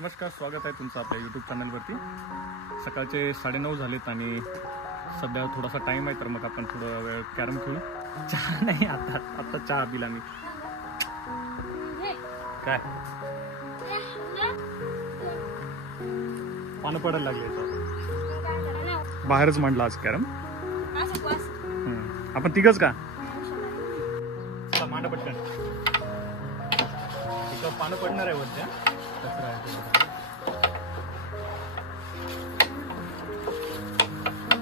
नमस्कार, स्वागत आहे तुमचं आपल्या यूट्यूब चॅनलवरती। सकाळचे 9:30 झालेत आणि सध्या थोडासा टाइम आहे, तर मग आपण थोडा वेळ कॅरम खेळू। चहा नाही, आता चहा पिला मी। काय पानं पडायला लागले, बाहेरच मांडला आज कॅरम। आपण तिघच का? मांडा पटकन, इथं पानं पडणार आहे वरच्या।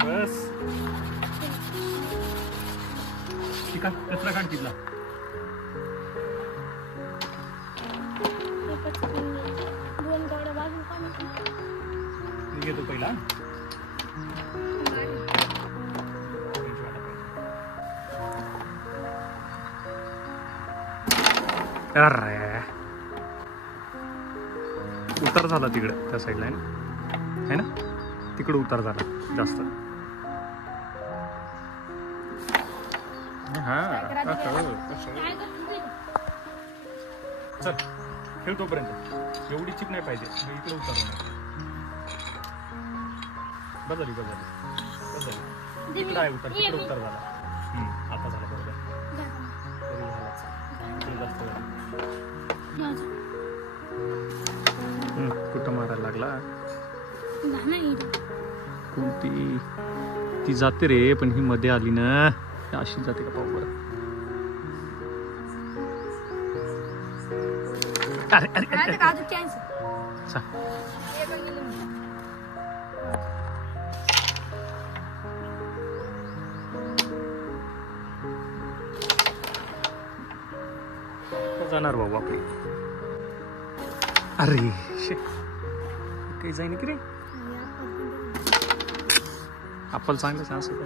बस ठीक आहे, कचरा काढ तिथला। मी घेतो पहिला। अरे उतार झाला तिकडे, त्या साईडला आहे ना, तिकडे उतार झाला जास्त। चल खेळ तोपर्यंत, एवढी चिप नाही पाहिजे, इकडे उतार बदल तिकडे आहे उतार, तिकडे उतार झाला। आता झाला बरोबर, कुठं मारायला लागला? कोणती ती जाते रे, पण ही मध्ये आली ना, अशी जाते का? पाहू बरं। जाणार भाऊ आपली। अरे काही जाईन की रे, आपण चांगलं चान्स होता।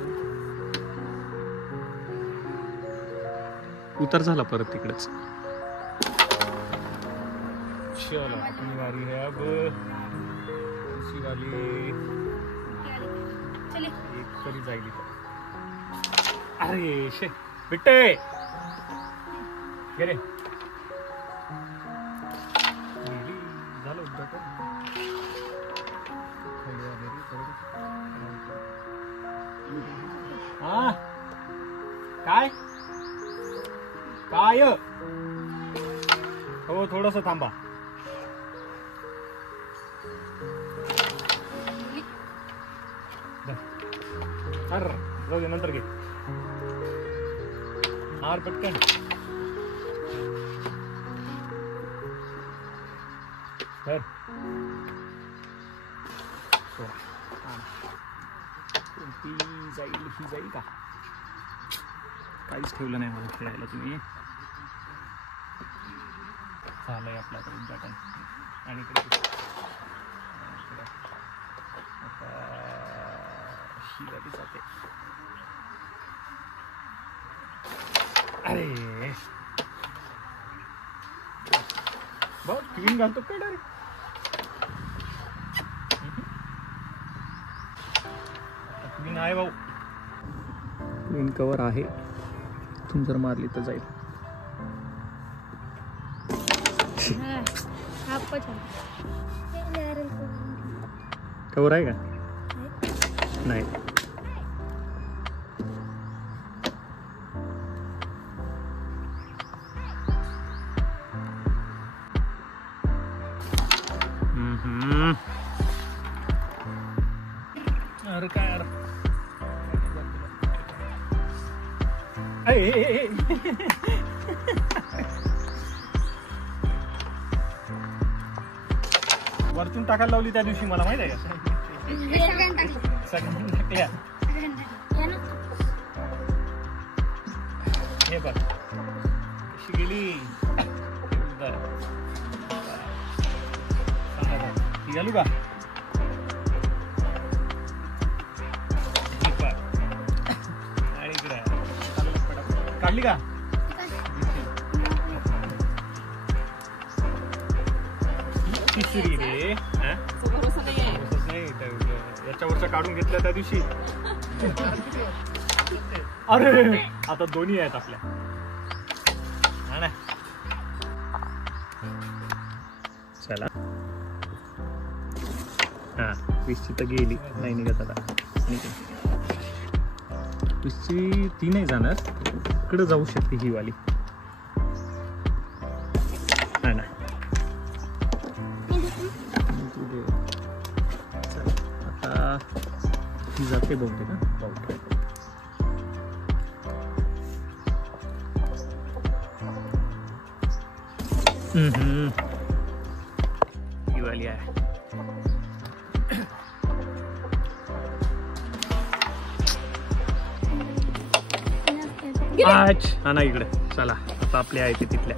उतार झाला परत तिकडेच। चलो अपनी बारी है अब, उसी वाली एक तरी जाईल। अरे शे बिट्टे गेले, झालं उद्घाटन। हा काय काय हो, थोडस थांबा। अरे जाऊ दे, नंतर घे। मार पटकन। ही जाईल का? काहीच ठेवलं नाही मला खेळायला तुम्ही। झालंय आपलं उद्घाटन आणि जाते। अरे बहुत क्वीन घालतो काय डायरेक्ट? क्वीन आहे भाऊ, क्वीन कवर आहे, तुम जर मारली तर जाईल। कवर आहे का? नाही। अरे काय यार, वरतून टाकायला लावली त्या दिवशी, मला माहित आहे का? सगळ्यांनी टाकल्या। हे बघ कशी गेली, घालू का? काढली का? तिसरी रे, याच्यावरच्या काढून घेतल्या त्या दिवशी। अरे आता दोन्ही आहेत आपल्या। चला हां 20ची तर गेली, नाही निघत आता. 20ची ती नाही जाणार, इकडं जाऊ शकते ही वाली. हा ना आता ती जाते बहुतेक. ही वाली आहे. आज हा ना इकडे. चला आता आपल्या आहे ते तिथल्या.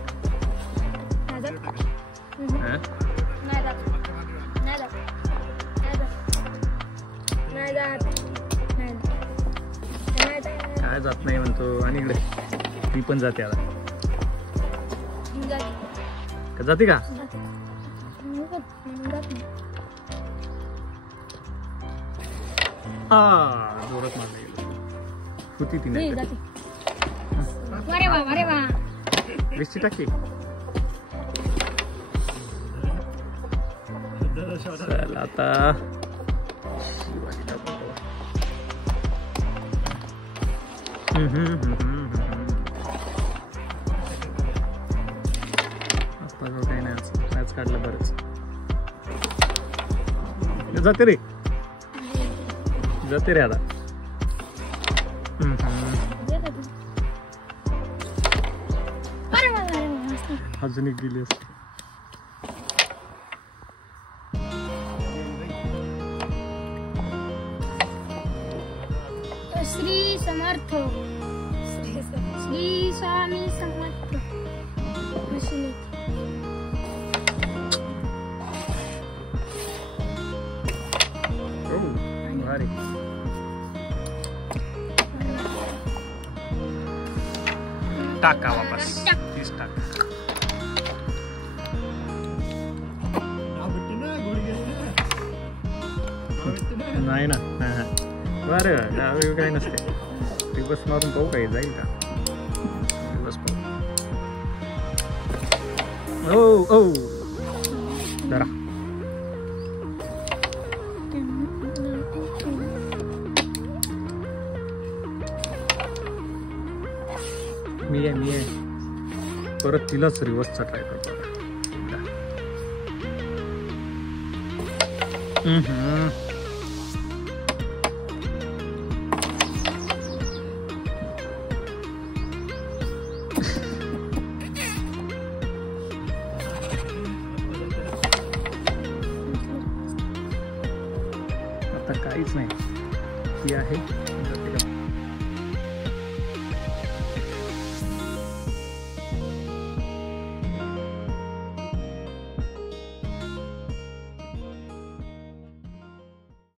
काय जात नाही म्हणतो. आणि इकडे ती पण जाते आता. जाते का? हा जोरात मारलं गेलं. होती ती नाही. वीसची टाकी. चला आता काही नाही. आज काढलं बरंच. जाते रे, जाते रे आता. अजून एक गेली असते. श्री समर्थ, श्री स्वामी समर्थ. भारी. टाका वापस. 30 टाका. नाही ना. बरं यावेळी काही नसते. दिवस मारून पाहू काही जाईल का? दिवस पाहू. ओ ओ जरा मी आहे. परत तिलाच रिवर्सचा ट्राय करतो. आता काहीच नाही. ती आहे